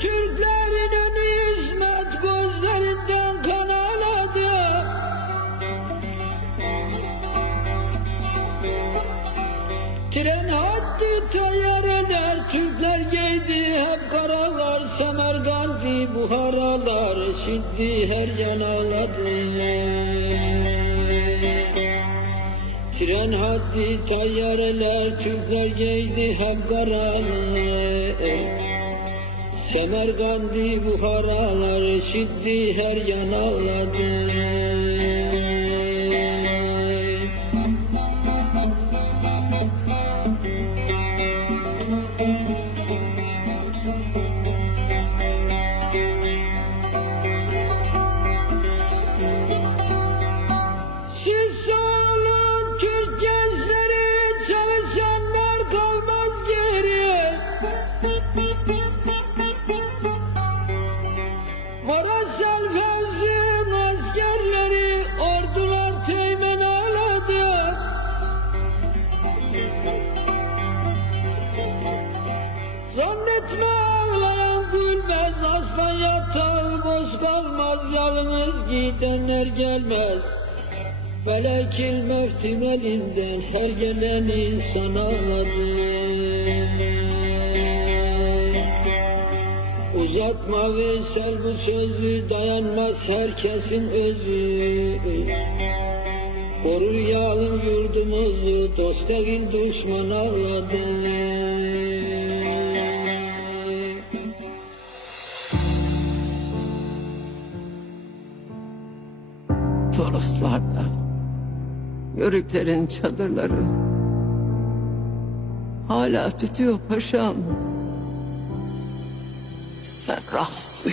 Türklerin önü hizmet gözlerinden kan ağladı. Tren hattı tayyareler, Türkler giydi hep karalar, Semergandi buharalar, şimdi her yan ağladı. Tren haddi tayyareler Türkler giydi hep karalı Semerkandi buharalar Eşitti her yan ağladı Zannetme ağlayan gülmez, aslan yatağı boş kalmaz, yalnız gidenler gelmez. Felekil mevtim elinden her gelen insan ağladı. Uzatma Veysel bu sözü dayanmaz herkesin özü. Korur yalın yurdumuzu dost değil düşman ağladı. Toroslarda. Yörüklerin çadırları. Hala tütüyor paşam. Sen rahat